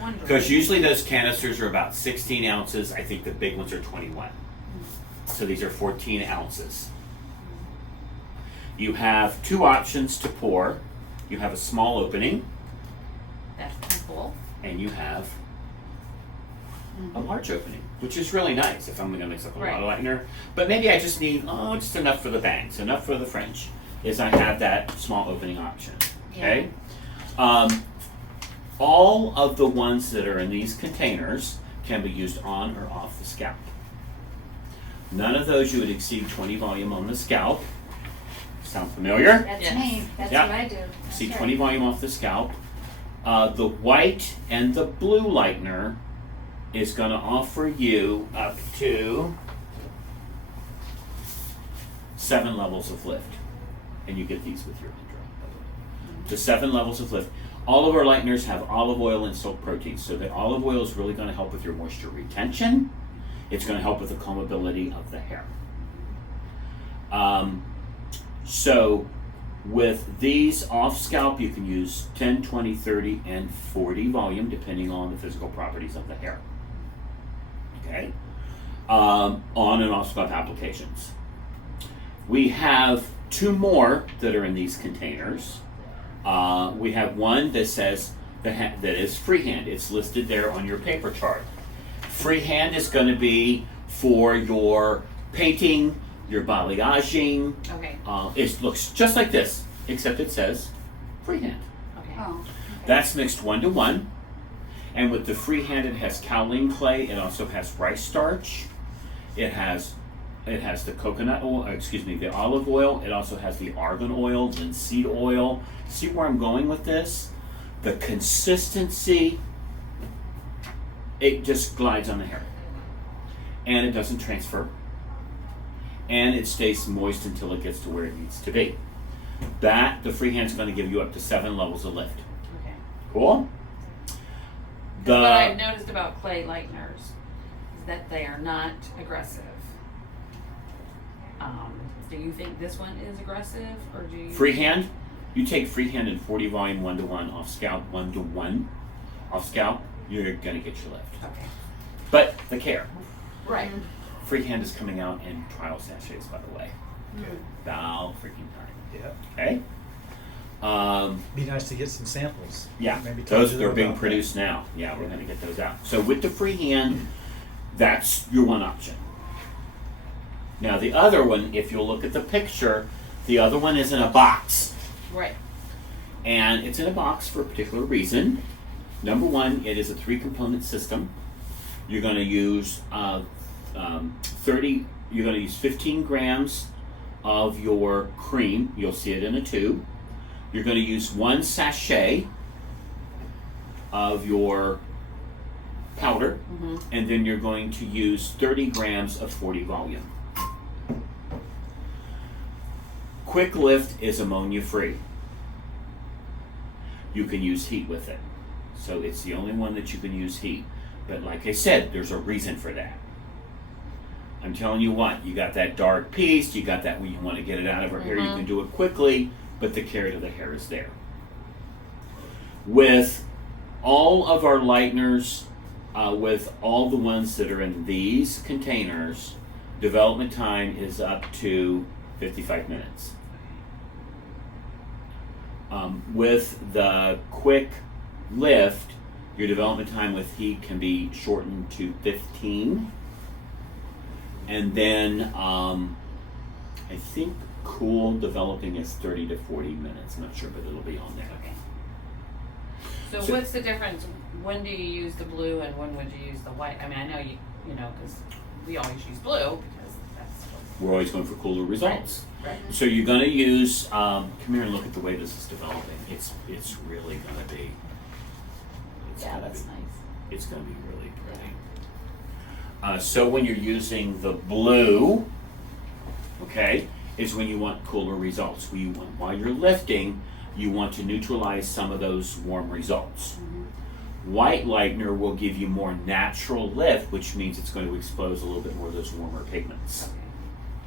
wondering. Because usually those canisters are about 16 ounces. I think the big ones are 21. So these are 14 ounces. You have two options to pour. You have a small opening. That's cool. And you have a large opening, which is really nice if I'm going to mix up a lot of lightener. But maybe I just need, just enough for the bangs, enough for the fringe, is I have that small opening option. Okay? Yeah. All of the ones that are in these containers can be used on or off the scalp. None of those you would exceed 20 volume on the scalp. Sound familiar? That's me. That's Yeah. what I do. That's See, right. 20 volume off the scalp. The white and the blue lightener is going to offer you up to 7 levels of lift. And you get these with your intro. To 7 levels of lift. All of our lighteners have olive oil and silk protein. So the olive oil is really going to help with your moisture retention. It's going to help with the combability of the hair. So with these off scalp, you can use 10, 20, 30, and 40 volume, depending on the physical properties of the hair. Okay? On and off scalp applications. We have 2 more that are in these containers. We have one that says that is freehand. It's listed there on your paper chart. Freehand is going to be for your painting, your balayaging. Okay. It looks just like this, except it says freehand. Okay. Oh, okay. That's mixed 1-to-1. And with the freehand, it has kaolin clay. It also has rice starch. It has the coconut oil, the olive oil. It also has the argan oil, linseed oil. See where I'm going with this? The consistency, it just glides on the hair. And it doesn't transfer. And it stays moist until it gets to where it needs to be. The freehand's going to give you up to 7 levels of lift. Okay. Cool? What I've noticed about clay lighteners is that they are not aggressive. Do you think this one is aggressive, or do you? Freehand, you take freehand and 40 volume 1-to-1 off scalp, 1-to-1 off scalp, you're going to get your lift. Okay. But the care. Right. Freehand is coming out in trial sachets, by the way. About freaking time. Yeah. Okay? Be nice to get some samples. Yeah, Maybe talk those to are them being about produced now. Yeah, we're going to get those out. So with the freehand, that's your one option. Now the other one, if you'll look at the picture, the other one is in a box. Right. And it's in a box for a particular reason. Number one, it is a 3-component system. You're going to use 15 grams of your cream. You'll see it in a tube. You're going to use 1 sachet of your powder, and then you're going to use 30 grams of 40 volume. Quick Lift is ammonia free. You can use heat with it. So it's the only one that you can use heat. But like I said, there's a reason for that. I'm telling you what, you got that dark piece, you got that when you want to get it out of her hair, you can do it quickly, but the care to the hair is there. With all of our lighteners, with all the ones that are in these containers, development time is up to 55 minutes. With the Quick Lift, your development time with heat can be shortened to 15. And then I think cool developing is 30 to 40 minutes. I'm not sure, but it'll be on there. Okay. So what's the difference? When do you use the blue and when would you use the white? I mean, I know you know, because we always use blue because that's what. We're always going for cooler results. Right. So you're going to use, come here and look at the way this is developing. It's really going to be, That's nice. it's going to be really pretty. So when you're using the blue, okay, is when you want cooler results. While you're lifting, you want to neutralize some of those warm results. White lightener will give you more natural lift, which means it's going to expose a little bit more of those warmer pigments.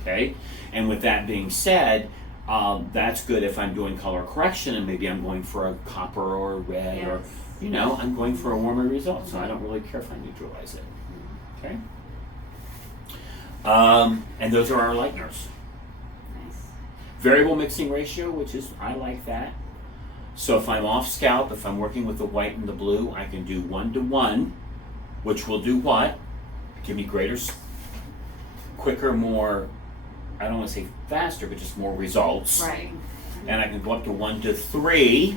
Okay, and with that being said, that's good if I'm doing color correction and maybe I'm going for a copper or a red or you know, I'm going for a warmer result, so I don't really care if I neutralize it. Okay? And those are our lighteners. Nice. Variable mixing ratio, which is, I like that. So if I'm off scalp, if I'm working with the white and the blue, I can do 1-to-1, which will do what? Give me greater, quicker, more, I don't want to say faster, but just more results. Right. And I can go up to 1-to-3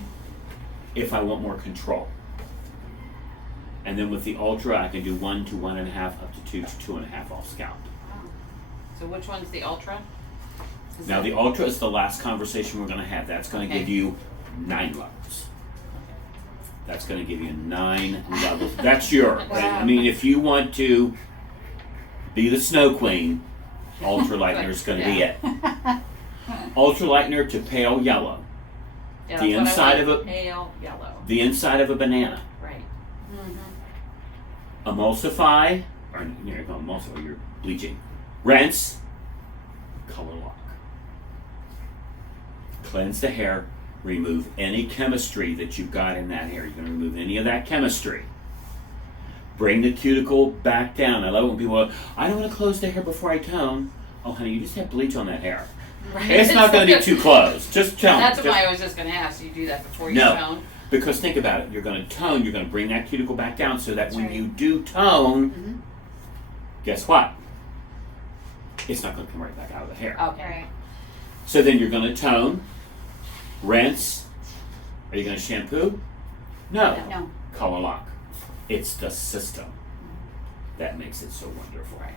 if I want more control. And then with the Ultra, I can do 1 to 1.5, up to 2 to 2.5 off scalp. Wow. So which one's the Ultra? Now the Ultra is the last conversation we're going to have. That's going to Okay. give you 9 levels. That's going to give you 9 levels. That's your. Wow. I mean, if you want to be the Snow Queen, Ultra Lightener is going to be it. Ultra Lightener to pale yellow. Yeah, The that's what I inside want, of a- pale yellow. The inside of a banana. Right. Emulsify, or you're not emulsify, you're bleaching. Rinse, color lock. Cleanse the hair, remove any chemistry that you've got in that hair. You're going to remove any of that chemistry. Bring the cuticle back down. I love when people go, I don't want to close the hair before I tone. Oh, honey, you just have bleach on that hair. Right. It's not going to be too close. Just tone. That's Just- why I was just going to ask. You do that before you No. tone? Because think about it. You're going to tone. You're going to bring that cuticle back down so that That's when right. you do tone, guess what? It's not going to come right back out of the hair. Okay. Right. So then you're going to tone, rinse. Are you going to shampoo? No. No. Color lock. It's the system that makes it so wonderful. Right.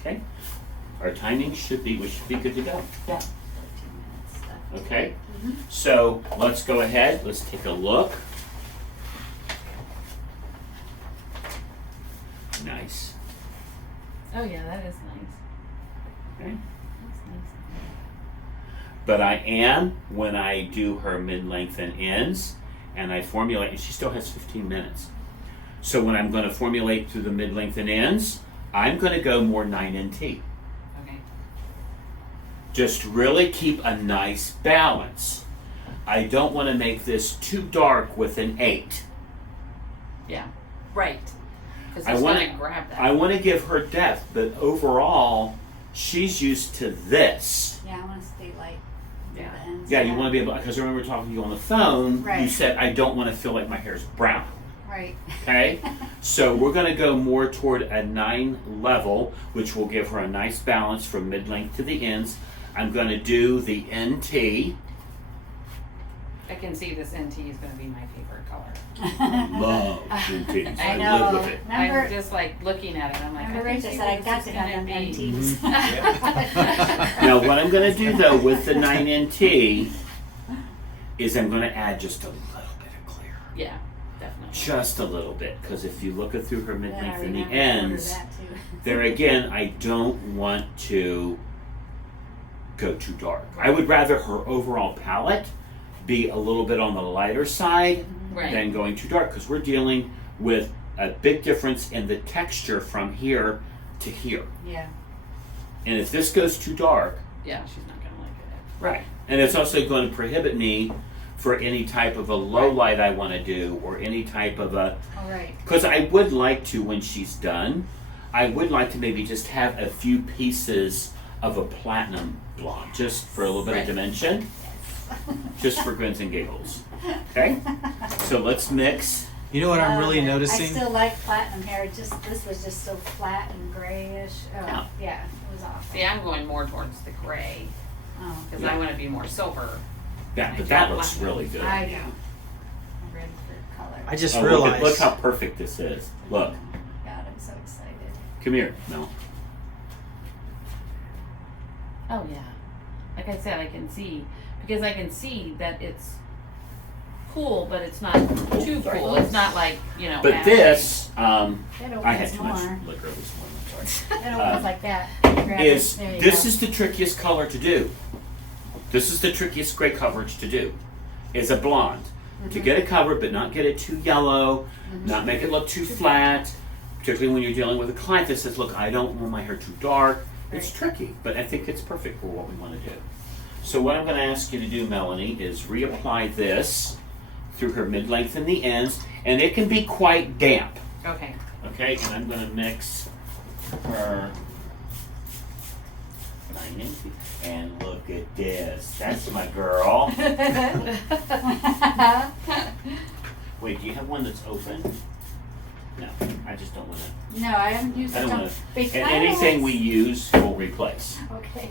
Okay? Our timing should be, we should be good to go. Yeah. 13 minutes left. Okay? So let's go ahead. Let's take a look. Nice. Oh yeah, that is nice. Okay? That's nice. But I am, when I do her mid-length and ends, and I formulate, and she still has 15 minutes. So when I'm going to formulate through the mid-length and ends, I'm going to go more 9NT. Okay. Just really keep a nice balance. I don't want to make this too dark with an 8. Yeah. Right. Because I it's wanna- going to grab that. I want to give her depth, but overall, she's used to this. Yeah, I want to stay light. Yeah. The ends. Yeah, you want to be able, because I remember talking to you on the phone, you Right. said, I don't want to feel like my hair's brown. Right. Okay? So we're going to go more toward a 9 level, which will give her a nice balance from mid-length to the ends. I'm going to do the NT. I can see this NT is going to be my favorite color. Love NTs. I I know. live with it. Remember, I'm just like looking at it. I'm like, remember I can Rachel see said where I this got is to have gonna them be. NTs. Now what I'm going to do though with the 9NT is I'm going to add just a little bit of clear. Yeah, definitely. Just a little bit, because if you look at through her Then I mid-length and the remember to order ends, that too. there again, I don't want to go too dark. I would rather her overall palette be a little bit on the lighter side Right. than going too dark, because we're dealing with a big difference in the texture from here to here. Yeah. And if this goes too dark, Yeah, she's not going to like it. right, and it's also going to prohibit me for any type of a low light I want to do, or any type of a, All right. because I would like to, when she's done, I would like to maybe just have a few pieces of a platinum blonde, just for a little bit Right. of dimension, just for grins and giggles. Okay? So let's mix. You know what I'm really I noticing? still like platinum hair. Just this was just so flat and grayish. Oh, Yeah. yeah, it was awful. See, I'm going more towards the gray Oh, because Yeah. I want to be more silver. Yeah, but that looks really good. I do. I'm ready for color. I just Oh, realized. look how perfect this is. Look. God, I'm so excited. Come here. No. Oh yeah. Like I said, I can see because I can see that it's cool, but it's not too sorry. cool. It's not like But ashy. this, It I had opens too more. much liquor this morning. I'm sorry. It opens like that. Grab Is it. There you this go. is the trickiest color to do. This is the trickiest gray coverage to do. Is a blonde. To get it covered but not get it too yellow, not make it look too flat, particularly when you're dealing with a client that says, look, I don't want my hair too dark. It's Right. tricky, but I think it's perfect for what we want to do. So what I'm going to ask you to do, Melanie, is reapply this through her mid-length and the ends, and it can be quite damp. Okay. Okay, and I'm going to mix her 9 inch. And look at this. That's my girl. Wait, do you have one that's open? No, I just don't want to. No, I haven't used I such don't a want to. big And file. anything we use, we'll replace. Okay.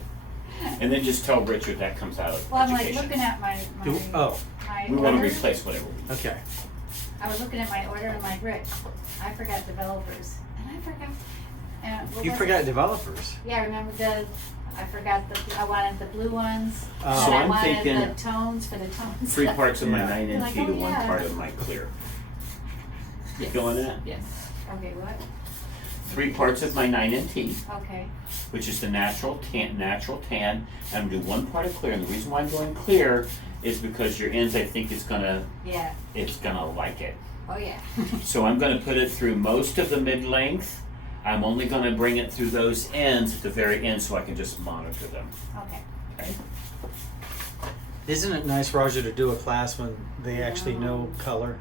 And then just tell Richard that comes out of Well, I'm like education. looking at my Oh, my We want to order. replace whatever we use. okay. I was looking at my order and I'm like, Rick, I forgot developers. And I forgot. What You was forgot it? developers. Yeah, remember I forgot I wanted the blue ones. Oh. And So I I'm wanted thinking the tones for the tones. 3 parts of my Yeah. 9 You're like, NT to oh, 1 yeah. part of my clear. Yes. Feeling that? Yes. Okay, what? 3 parts of my 9 NT, Okay. which is the natural tan, and I'm gonna do 1 part of clear. And the reason why I'm going clear is because your ends, I think, it's gonna like it. Oh, yeah. So I'm gonna put it through most of the mid-length. I'm only gonna bring it through those ends at the very end so I can just monitor them. Okay. Okay? Isn't it nice, Roger, to do a class when they actually know color?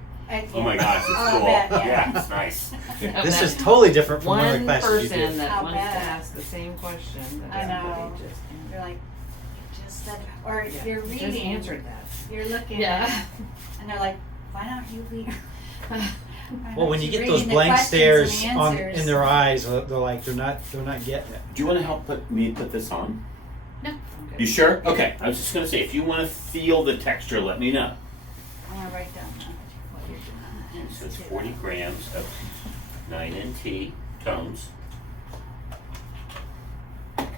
Oh my gosh, it's Oh, I cool. bet, yeah. Yeah, it's nice. This is totally different from one of the One classes you person did. that I'll wants to bet. ask the same question that I know. somebody just You're like, just said, or yeah, you're just reading. answered that. You're looking. Yeah. And they're like, why don't you read? Well, when you get those blank stares in their eyes, they're like they're not getting it. Do you want to help me put this on? No. I'm good. You sure? Okay. I was just gonna say, if you want to feel the texture, let me know. I want to write down what you're doing. So it's 40 grams of 9 NT tones. Okay.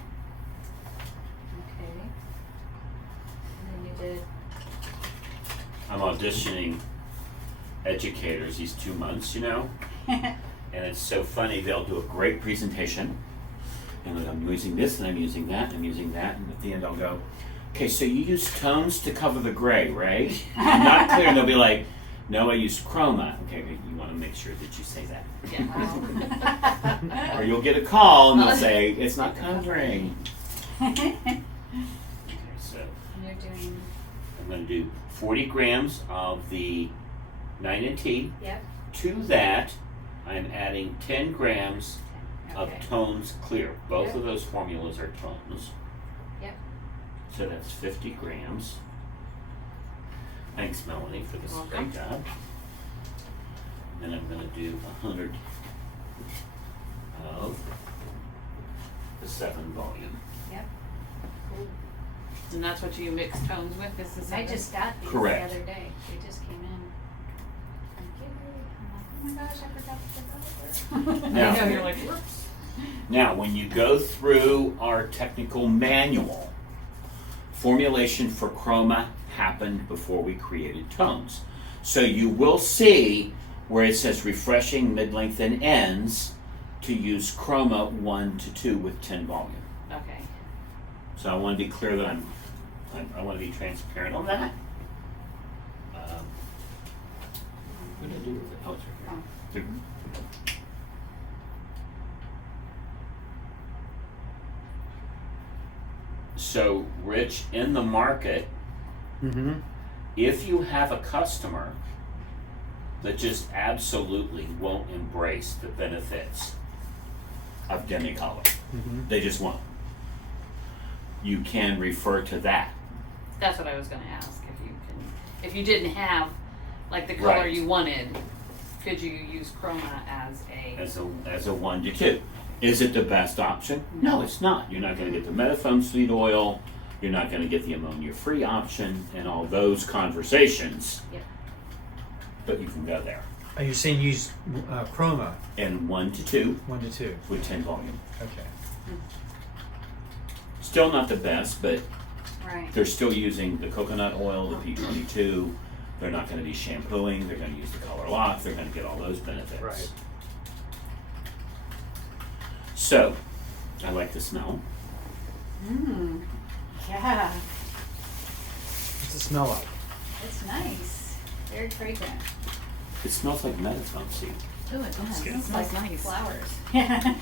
And then you did. I'm auditioning educators these 2 months, you know, and it's so funny. They'll do a great presentation, and then I'm using this, and I'm using that, and I'm using that, and at the end I'll go, okay, so you use tones to cover the gray, right? I'm not clear, and they'll be like, no, I use chroma. Okay, you want to make sure that you say that. Yeah. Or you'll get a call, and they'll say, it's not covering. Okay, so You're doing. I'm going to do 40 grams of the 9 NT. Yep. To that, I'm adding 10 grams of Okay. tones clear. Both Yep. of those formulas are tones. Yep. So that's 50 grams. Thanks, Melanie, for this Welcome. great job. Then I'm going to do 100 of the 7 volume. Yep. Cool. And that's what you mix tones with? Is this I just got these Correct. the other day. They just came in. I'm like, oh my gosh, I forgot the developer. Now- I know, you're like, whoops. Now, when you go through our technical manual, formulation for chroma happened before we created tones. So you will see where it says refreshing mid-length and ends to use chroma 1 to 2 with 10 volume. Okay. So I want to be clear that I want to be transparent on that. What did I do with it? Oh, it's right here. So, Rich, in the market, Mm-hmm. if you have a customer that just absolutely won't embrace the benefits of demi-color, Mm-hmm. they just won't. You can refer to that. That's what I was gonna ask, if you didn't have, like, the color Right. you wanted, could you use chroma as As a 1 to 2. Is it the best option? No, it's not. You're not going to get the metaphone sweet oil. You're not going to get the ammonia-free option and all those conversations. Yep. But you can go there. Are you saying use chroma And 1 to 2 1 to 2? with 10 volume. Okay. Still not the best, but Right. they're still using the coconut oil, the P22. They're not going to be shampooing. They're going to use the color lock. They're going to get all those benefits. Right. So, I like the smell. Mmm. Yeah. What's it smell like? It's nice. Very fragrant. It smells like metaphone seed. Oh, it does. good. It smells nice. Flowers. Yeah.